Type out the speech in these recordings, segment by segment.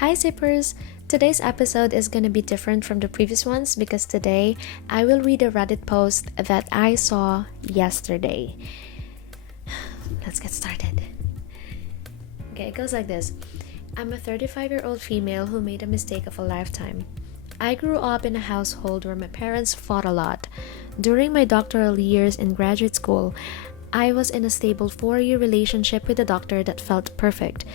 Hi Zippers! Today's episode is going to be different from the previous ones because today I will read a Reddit post that I saw yesterday. Let's get started. Okay, it goes like this. I'm a 35-year-old female who made a mistake of a lifetime. I grew up in a household where my parents fought a lot. During my doctoral years in graduate school, I was in a stable 4-year relationship with a doctor that felt perfect.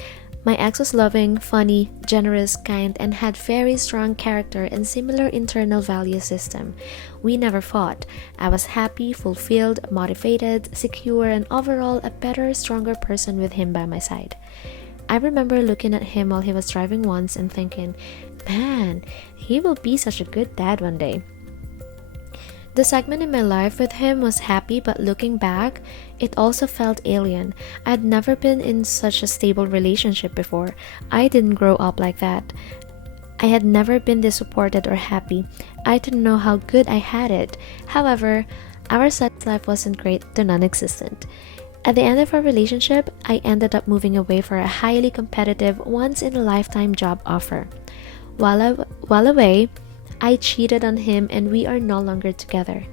My ex was loving, funny, generous, kind, and had very strong character and similar internal value system. We never fought. I was happy, fulfilled, motivated, secure, and overall a better, stronger person with him by my side. I remember looking at him while he was driving once and thinking, man, he will be such a good dad one day. The segment in my life with him was happy, but looking back, it also felt alien. I had never been in such a stable relationship before. I didn't grow up like that. I had never been this supported or happy. I didn't know how good I had it. However, our sex life wasn't great to non-existent. At the end of our relationship, I ended up moving away for a highly competitive, once-in-a-lifetime job offer. While away, I cheated on him and we are no longer together.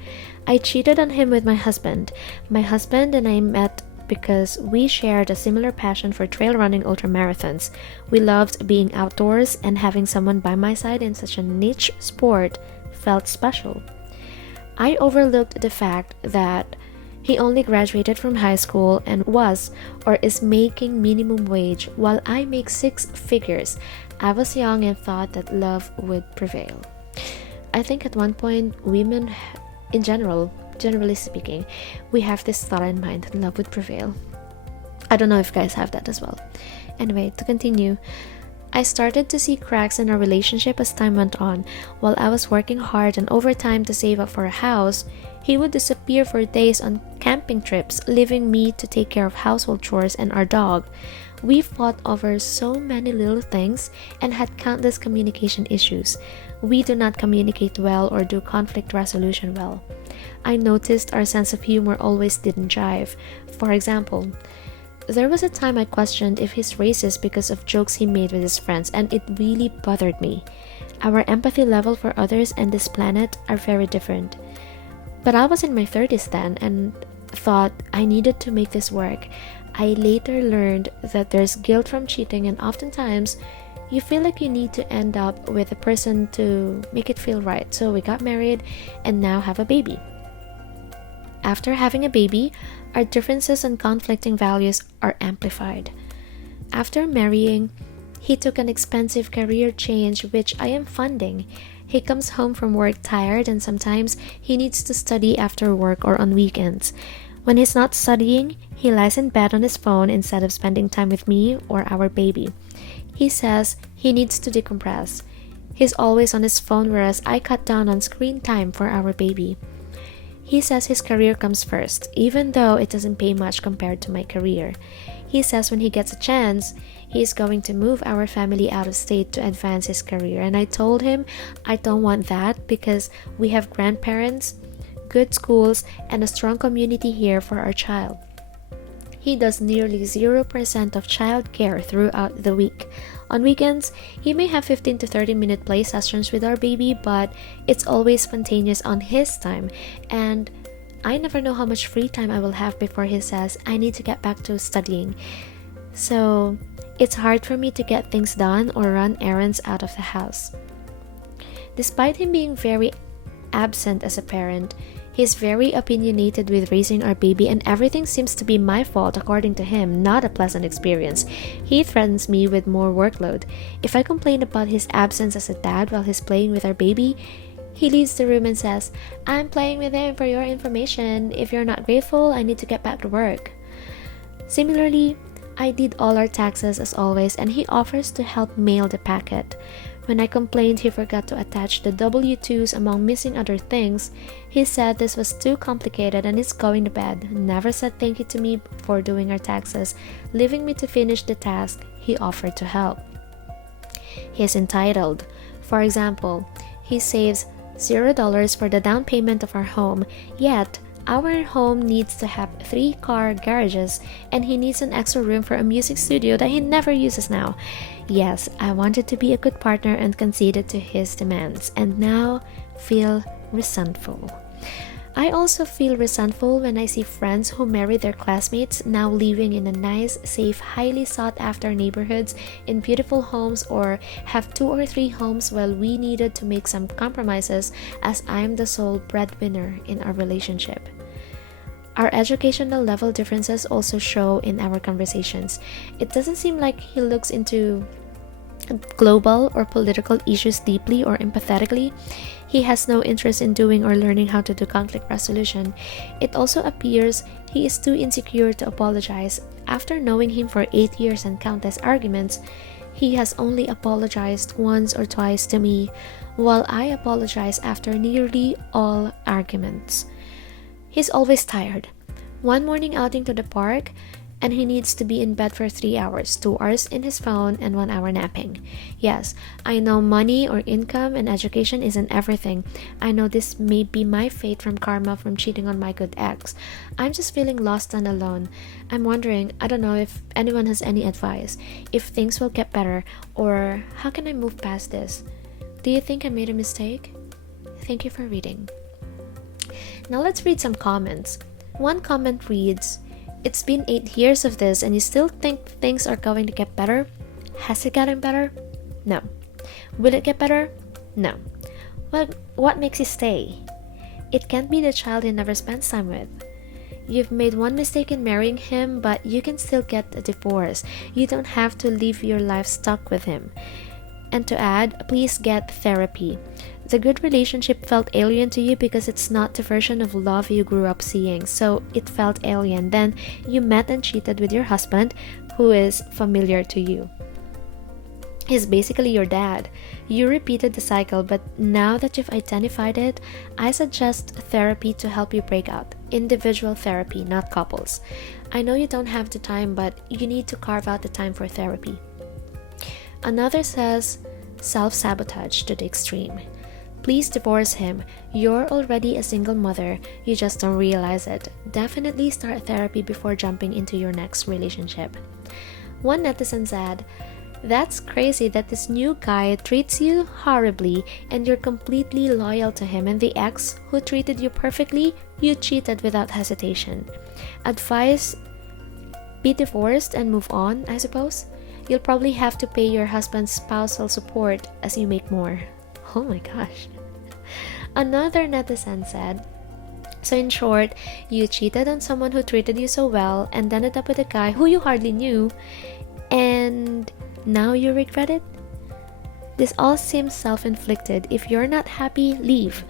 I cheated on him with my husband. My husband and I met because we shared a similar passion for trail running ultramarathons. We loved being outdoors, and having someone by my side in such a niche sport felt special. I overlooked the fact that he only graduated from high school and was or is making minimum wage while I make 6 figures. I was young and thought that love would prevail. I think at one point, women in generally speaking, we have this thought in mind that love would prevail. I don't know if guys have that as well. Anyway, to continue, I started to see cracks in our relationship as time went on. While I was working hard and overtime to save up for a house, he would disappear for days on camping trips, leaving me to take care of household chores and our dog. We fought over so many little things and had countless communication issues. We do not communicate well or do conflict resolution well. I noticed our sense of humor always didn't jive. For example, there was a time I questioned if he's racist because of jokes he made with his friends, and it really bothered me. Our empathy level for others and this planet are very different. But I was in my 30s then and thought I needed to make this work. I later learned that there's guilt from cheating, and oftentimes you feel like you need to end up with a person to make it feel right. So we got married and now have a baby. After having a baby, our differences and conflicting values are amplified. After marrying, he took an expensive career change which I am funding. He comes home from work tired and sometimes he needs to study after work or on weekends. When he's not studying, he lies in bed on his phone instead of spending time with me or our baby. He says he needs to decompress. He's always on his phone, whereas I cut down on screen time for our baby. He says his career comes first, even though it doesn't pay much compared to my career. He says when he gets a chance, he is going to move our family out of state to advance his career. And I told him I don't want that because we have grandparents, good schools, and a strong community here for our child. He does nearly 0% of child care throughout the week. On weekends, he may have 15 to 30 minute play sessions with our baby, but it's always spontaneous on his time, and I never know how much free time I will have before he says I need to get back to studying. So it's hard for me to get things done or run errands out of the house. Despite him being very absent as a parent, he's very opinionated with raising our baby, and everything seems to be my fault according to him, not a pleasant experience. He threatens me with more workload. If I complain about his absence as a dad while he's playing with our baby, he leaves the room and says, I'm playing with him for your information. If you're not grateful, I need to get back to work. Similarly, I did all our taxes as always, and he offers to help mail the packet. When I complained he forgot to attach the W-2s among missing other things, he said this was too complicated and is going to bed. Never said thank you to me for doing our taxes, leaving me to finish the task he offered to help. He is entitled. For example, he saves $0 for the down payment of our home, yet Our home needs to have 3-car garages, and he needs an extra room for a music studio that he never uses now. Yes, I wanted to be a good partner and conceded to his demands, and now feel resentful. I also feel resentful when I see friends who marry their classmates now living in a nice, safe, highly sought after neighborhoods in beautiful homes, or have 2 or 3 homes, while we needed to make some compromises as I'm the sole breadwinner in our relationship. Our educational level differences also show in our conversations. It doesn't seem like he looks into global or political issues deeply or empathetically. He has no interest in doing or learning how to do conflict resolution. It also appears he is too insecure to apologize. After knowing him for 8 years and countless arguments, he has only apologized once or twice to me, while I apologize after nearly all arguments. He's always tired. One morning outing to the park, and he needs to be in bed for 3 hours, 2 hours in his phone, and 1 hour napping. Yes, I know money or income and education isn't everything. I know this may be my fate from karma from cheating on my good ex. I'm just feeling lost and alone. I'm wondering, I don't know if anyone has any advice, if things will get better, or how can I move past this? Do you think I made a mistake? Thank you for reading. Now let's read some comments. One comment reads, "It's been 8 years of this and you still think things are going to get better? Has it gotten better? No. Will it get better? No. What makes you stay? It can't be the child you never spent time with. You've made one mistake in marrying him, but you can still get a divorce. You don't have to live your life stuck with him. And to add, please get therapy. The good relationship felt alien to you because it's not the version of love you grew up seeing, so it felt alien. Then you met and cheated with your husband, who is familiar to you. He's basically your dad. You repeated the cycle, but now that you've identified it, I suggest therapy to help you break out. Individual therapy, not couples. I know you don't have the time, but you need to carve out the time for therapy." Another says, "Self-sabotage to the extreme. Please divorce him. You're already a single mother. You just don't realize it. Definitely start therapy before jumping into your next relationship." One netizen said, "That's crazy that this new guy treats you horribly and you're completely loyal to him, and the ex who treated you perfectly, you cheated without hesitation. Advice, be divorced and move on, I suppose. You'll probably have to pay your husband's spousal support as you make more." Oh my gosh. Another netizen said, "So in short, you cheated on someone who treated you so well and ended up with a guy who you hardly knew, and now you regret it? This all seems self-inflicted. If you're not happy, leave.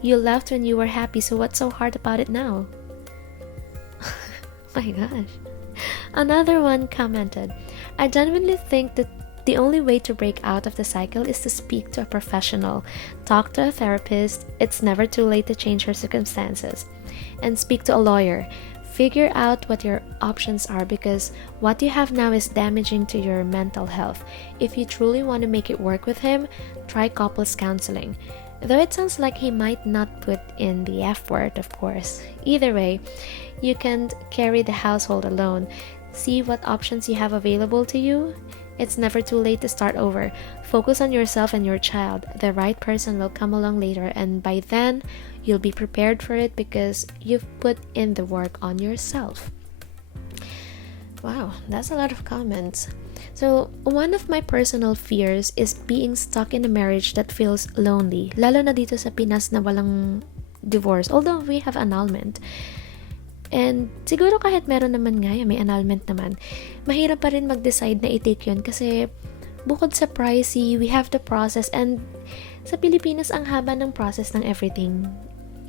You left when you were happy, so what's so hard about it now?" My gosh. Another one commented, "I genuinely think that the only way to break out of the cycle is to speak to a professional. Talk to a therapist. It's never too late to change your circumstances. And speak to a lawyer. Figure out what your options are, because what you have now is damaging to your mental health. If you truly want to make it work with him, try couples counseling. Though it sounds like he might not put in the F word, of course. Either way, you can't carry the household alone. See what options you have available to you. It's never too late to start over. Focus on yourself and your child. The right person will come along later, and by then, you'll be prepared for it because you've put in the work on yourself." Wow, that's a lot of comments. So, one of my personal fears is being stuck in a marriage that feels lonely. Lalo na dito sa Pinas na walang divorce, although we have annulment. And siguro kahit meron naman nga, may annulment naman, mahirap pa rin mag-decide na i-take yun kasi bukod sa pricey, we have the process, and sa Pilipinas ang haba ng process ng everything.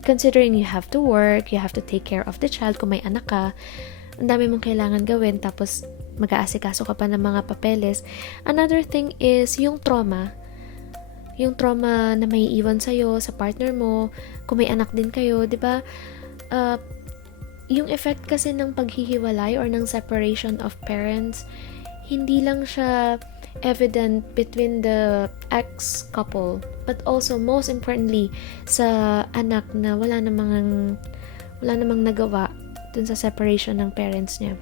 Considering you have to work, you have to take care of the child kung may anak ka, ang dami mong kailangan gawin, tapos mag-aasikaso ka pa ng mga papeles. Another thing is yung trauma. Yung trauma na may iwan sa'yo, sa partner mo, kung may anak din kayo, di ba? Yung effect kasi ng paghihiwalay or ng separation of parents, hindi lang siya evident between the ex-couple, but also most importantly sa anak na wala namang wala namang nagawa dun sa separation ng parents niya.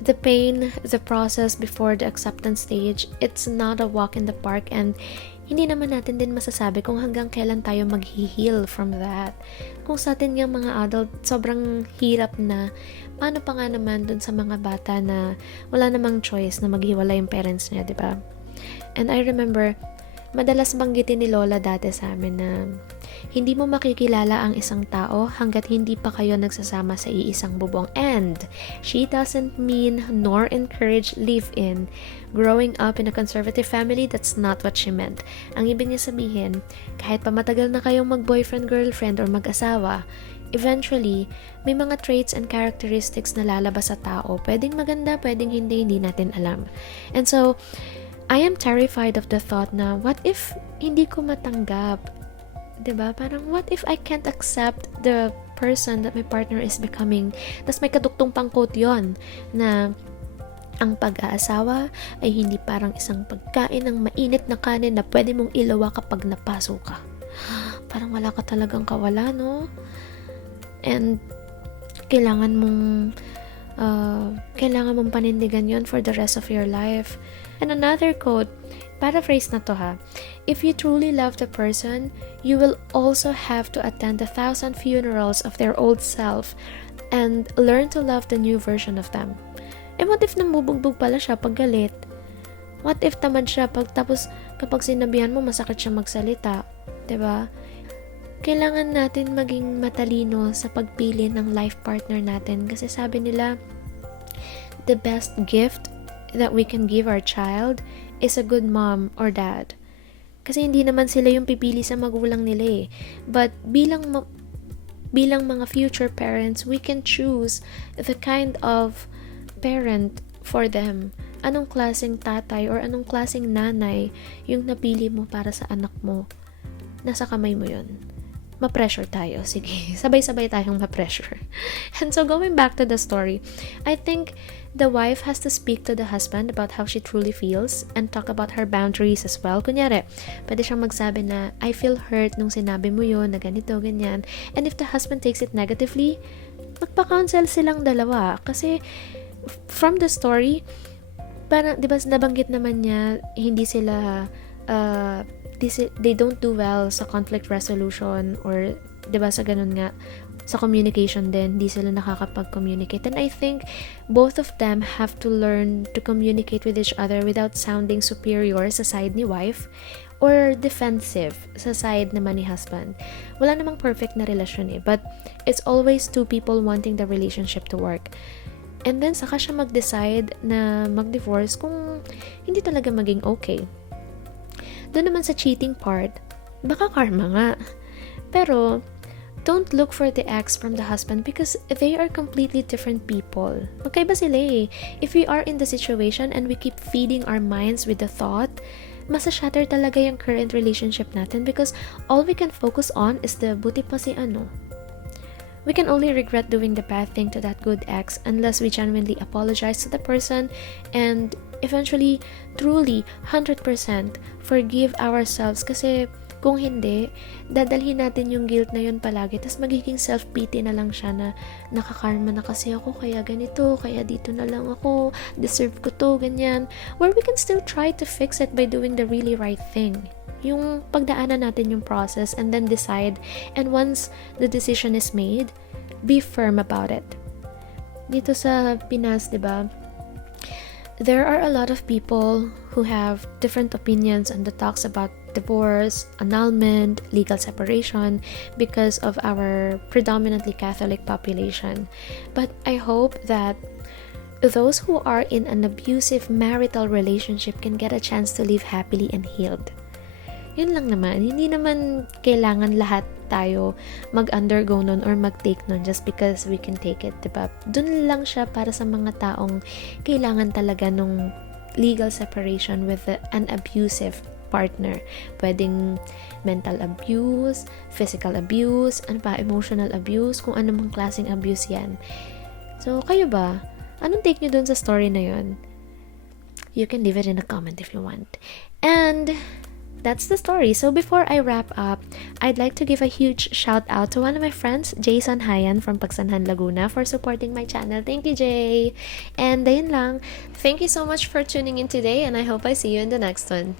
The pain, the process before the acceptance stage, it's not a walk in the park, and hindi naman natin din masasabi kung hanggang kailan tayo mag-heal from that. Kung sa atin yung mga adult, sobrang hirap na, paano pa nga naman dun sa mga bata na wala namang choice na maghiwalay yung parents niya, di ba? And I remember, madalas banggitin ni Lola dati sa amin na hindi mo makikilala ang isang tao hanggat hindi pa kayo nagsasama sa iisang bubong. And she doesn't mean nor encourage live-in. Growing up in a conservative family, that's not what she meant. Ang ibig niya sabihin, kahit pa matagal na kayong mag-boyfriend, girlfriend, or mag-asawa, eventually, may mga traits and characteristics na lalabas sa tao. Pwedeng maganda, pwedeng hindi natin alam. And so, I am terrified of the thought na, what if hindi ko matanggap? Diba? Parang, what if I can't accept the person that my partner is becoming? Tas may kaduktong pang quote yun, na ang pag-aasawa ay hindi parang isang pagkain ng mainit na kanin na pwede mong ilawa kapag napaso ka. Parang wala ka talagang kawala, no? And kailangan mong panindigan yon for the rest of your life. And another quote, paraphrase na to ha, if you truly love the person, you will also have to attend 1,000 funerals of their old self and learn to love the new version of them. Eh what if nambubugbog pala siya pag galit? What if tamad siya tapos kapag sinabihan mo masakit siya magsalita? Diba? Kailangan natin maging matalino sa pagpili ng life partner natin kasi sabi nila, the best gift that we can give our child is a good mom or dad. Kasi hindi naman sila yung pipili sa magulang nila eh. But bilang mga future parents, we can choose the kind of parent for them. Anong klaseng tatay or anong klaseng nanay yung napili mo para sa anak mo. Nasa kamay mo yun. Ma-pressure tayo. Sige, sabay-sabay tayong ma-pressure. And so going back to the story, I think the wife has to speak to the husband about how she truly feels and talk about her boundaries as well. Kunyari, pwede siyang magsabi na, I feel hurt nung sinabi mo yun, na ganito, ganyan. And if the husband takes it negatively, magpa-counsel silang dalawa. Kasi from the story, parang, di ba nabanggit naman niya, hindi sila they don't do well sa conflict resolution or 'di ba sa ganun nga sa communication din, hindi sila nakakapag-communicate. And I think both of them have to learn to communicate with each other without sounding superior sa side ni wife or defensive sa side naman ni husband. Wala namang perfect na relasyon eh, but it's always two people wanting the relationship to work. And then saka siya mag-decide na mag-divorce kung hindi talaga maging okay. Doon naman sa cheating part, baka karma nga. Pero, don't look for the ex from the husband because they are completely different people. Magkaiba sila eh. If we are in the situation and we keep feeding our minds with the thought, masashatter talaga yung current relationship natin because all we can focus on is the buti pa si ano. We can only regret doing the bad thing to that good ex unless we genuinely apologize to the person and eventually, truly, 100% forgive ourselves kasi kung hindi, dadalhin natin yung guilt na yun palagi tas magiging self-pity na lang siya na nakakarma na kasi ako kaya ganito, kaya dito na lang ako, deserve ko to, ganyan. Where we can still try to fix it by doing the really right thing. Yung pagdaanan natin yung process and then decide, and once the decision is made, be firm about it. Dito sa Pinas, diba, there are a lot of people who have different opinions on the talks about divorce, annulment, legal separation because of our predominantly Catholic population. But I hope that those who are in an abusive marital relationship can get a chance to live happily and healed. Yun lang naman. Hindi naman kailangan lahat tayo mag-undergo nun or mag-take nun just because we can take it, diba? Dun lang siya para sa mga taong kailangan talaga nung legal separation with an abusive partner. Pwedeng mental abuse, physical abuse, ano pa, emotional abuse, kung anumang klaseng abuse yan. So, kayo ba? Anong take nyo dun sa story na yun? You can leave it in a comment if you want. And that's the story. So before I wrap up, I'd like to give a huge shout out to one of my friends, Jason Hayan from Pagsanhan, Laguna, for supporting my channel. Thank you, Jay. And ayun lang. Thank you so much for tuning in today, and I hope I see you in the next one.